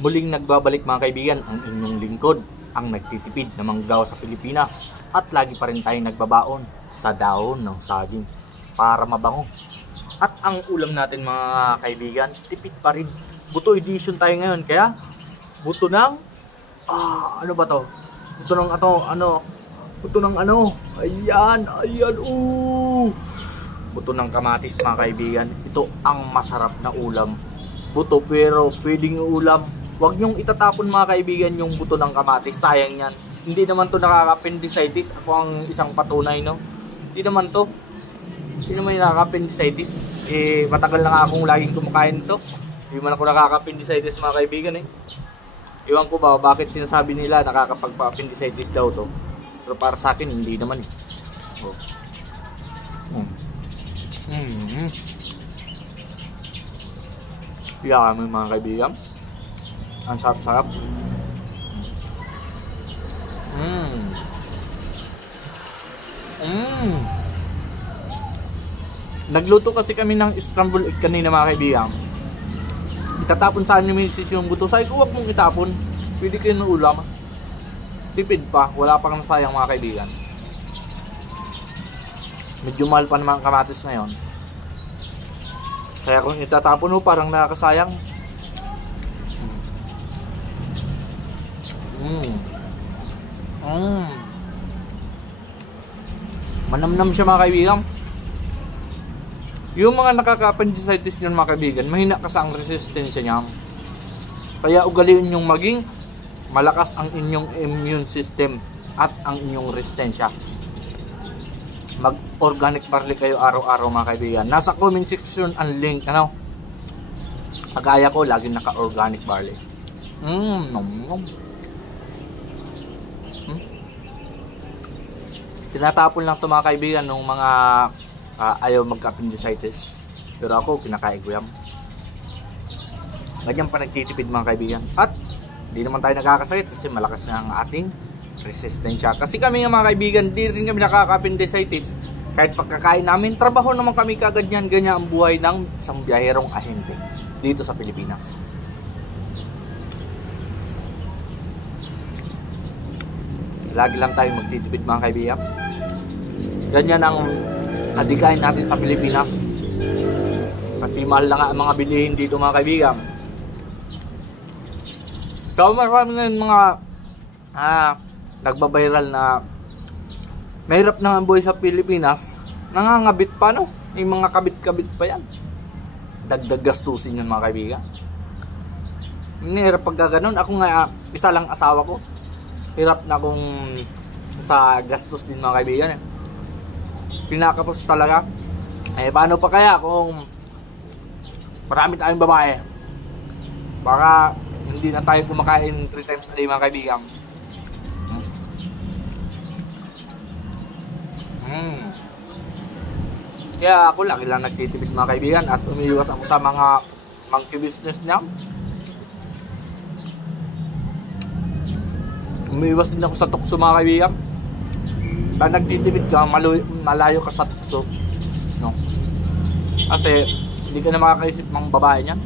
Muling nagbabalik mga kaibigan ang inyong lingkod, ang nagtitipid na manggaw sa Pilipinas. At lagi pa rin tayong nagbabaon sa dahon ng saging para mabango. At ang ulam natin mga kaibigan, tipid pa rin. Buto edition tayo ngayon, kaya buto ng, ano ba to? Buto ng buto ng ayan, buto ng kamatis mga kaibigan. Ito ang masarap na ulam. Buto pero pwedeng ulam. Huwag nyong itatapon mga kaibigan yung buto ng kamatis, sayang yan. Hindi naman to nakaka-appendicitis. Ako ang isang patunay, no? Hindi naman yung nakaka-appendicitis. Matagal na nga akong laging kumakain to. Hindi man ako nakaka-appendicitis mga kaibigan Iwan ko ba bakit sinasabi nila nakakapagpa-appendicitis daw to. Pero para sa akin hindi naman Kaya kami mga kaibigan. Ang sarap-sarap. Nagluto kasi kami ng scrambled egg kanina mga kaibigan. Itatapon sa ni Mrs. yung buto. Sabi ko huwag mong itapon. Pwede kayo ng ulam. Tipid pa. Wala pang nasayang mga kaibigan. Medyo mahal pa naman ang kamatis na yon. Kaya kung itatapon mo parang nakakasayang. Manamnam siya mga kaibigan. Yung mga nakaka-appendicitis nyo mga kaibigan, mahina kasi ang resistensya niya. Kaya ugaliin yung maging malakas ang inyong immune system at ang inyong resistensya. Mag-organic barley kayo araw-araw mga kaibigan. Nasa comment section ang link. Kagaya ko, laging naka-organic barley. Tinatapon lang ito mga kaibigan nung mga ayaw magka-appendicitis. Pero ako, kinakain ko yan. Ganyan pa nagtitipid mga kaibigan. At di naman tayo nagkakasakit kasi malakas na ang ating resistensya. Kasi kami nga mga kaibigan, di rin kami nakaka-appendicitis. Kahit pagkakain namin, trabaho naman kami kagad yan. Ganyan ang buhay ng isang biyaherong ahente dito sa Pilipinas. Lagi lang tayo magtitipid mga kaibigan. Ganyan ang adikain natin sa Pilipinas. Kasi mahal na nga ang mga bilihin dito mga kaibigan. So marami ngayon mga nagbabiral na mahirap na ang buhay sa Pilipinas. Nangangabit pa no? May mga kabit-kabit pa yan. Dagdag gastusin yan mga kaibigan. Mahirap pagka ganun. Ako nga isa lang asawa ko. Hirap na akong sa gastos din mga kaibigan Pinakapos talaga. Paano pa kaya kung marami tayong babae? Baka hindi na tayo kumakain 3 times a day mga kaibigan. Kaya ako lagi lang nagtitipid mga kaibigan at umiiwas ako sa mga monkey business niya. Umiiwas din ako sa tukso mga kaibigan. Pag nagtitipid ka, malayo ka sa tukso, no? Kasi hindi ka na makakaisip ng babae niya.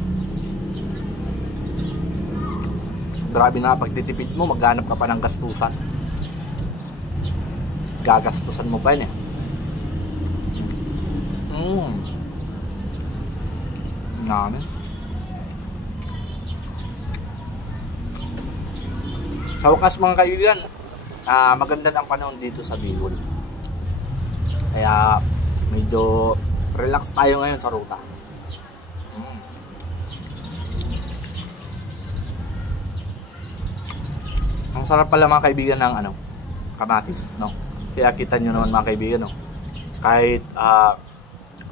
Grabe na pagtitipid mo, maghanap ka pa ng gastusan. Gagastusan mo pa yun Namin. Sa wakas mga kaibigan, maganda ang panahon dito sa Bicol. Kaya medyo relax tayo ngayon sa ruta. Ang sarap pala mga kaibigan ng kamatis, no? Kaya kita nyo naman mga kaibigan, no? Kahit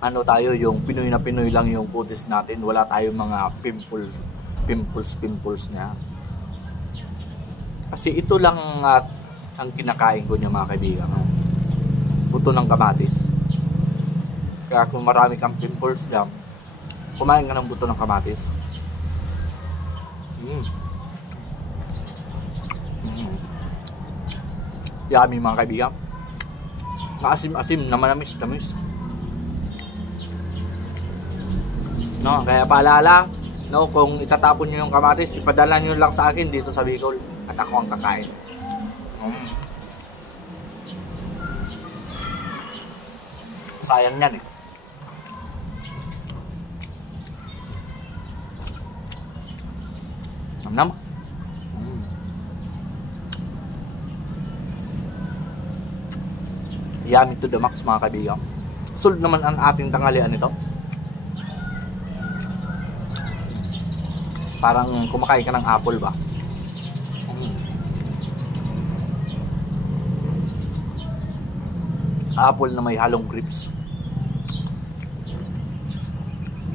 tayo, yung Pinoy na Pinoy lang yung kutis natin, wala tayong mga pimples niya. Kasi ito lang ang kinakain ko niya mga kaibigan, no? Buto ng kamatis. Kaya kung marami kang pimples dyan, kumain ka ng buto ng kamatis. Yummy mga kaibigan. Maasim-asim na manamis-tamis. No, kaya paalala, No, kung itatapon nyo yung kamatis, ipadala nyo lang sa akin dito sa Bicol at ako ang kakain. Sayang yan eh. Nam. Yummy to the max mga kaibigan. Solve naman ang ating tanghalian nito. Parang kumakain ka ng apple ba? Apple na may halong grapes.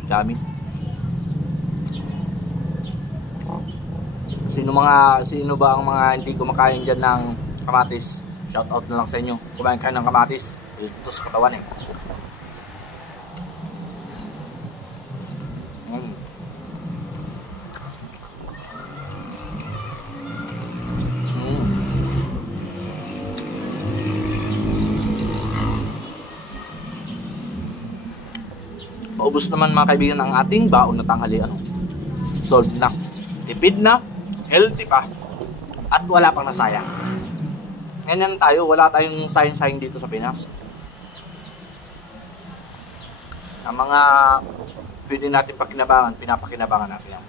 Yummy. Sino ba ang mga hindi kumakain dyan ng kamatis? Shout out na lang sa inyo. Kumain kayo ng kamatis. Ito sa katawan eh. Paubos naman mga kaibigan ang ating baon na tanghalian. Solved na. Tipid na. Healthy pa. At wala pang nasayang. Ganyan tayo. Wala tayong sayang-sayang dito sa Pinas. Ang mga pwede natin pakinabangan, pinapakinabangan natin yan.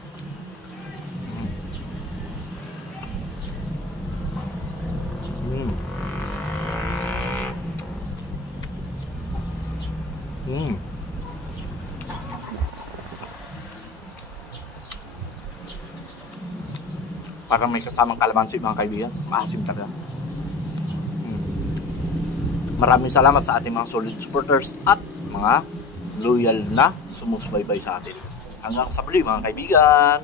Parang may kasamang kalamansi mga kaibigan. Maasim talaga. Maraming salamat sa ating mga solid supporters at mga loyal na sumusubaybay sa atin. Hanggang sa muli mga kaibigan.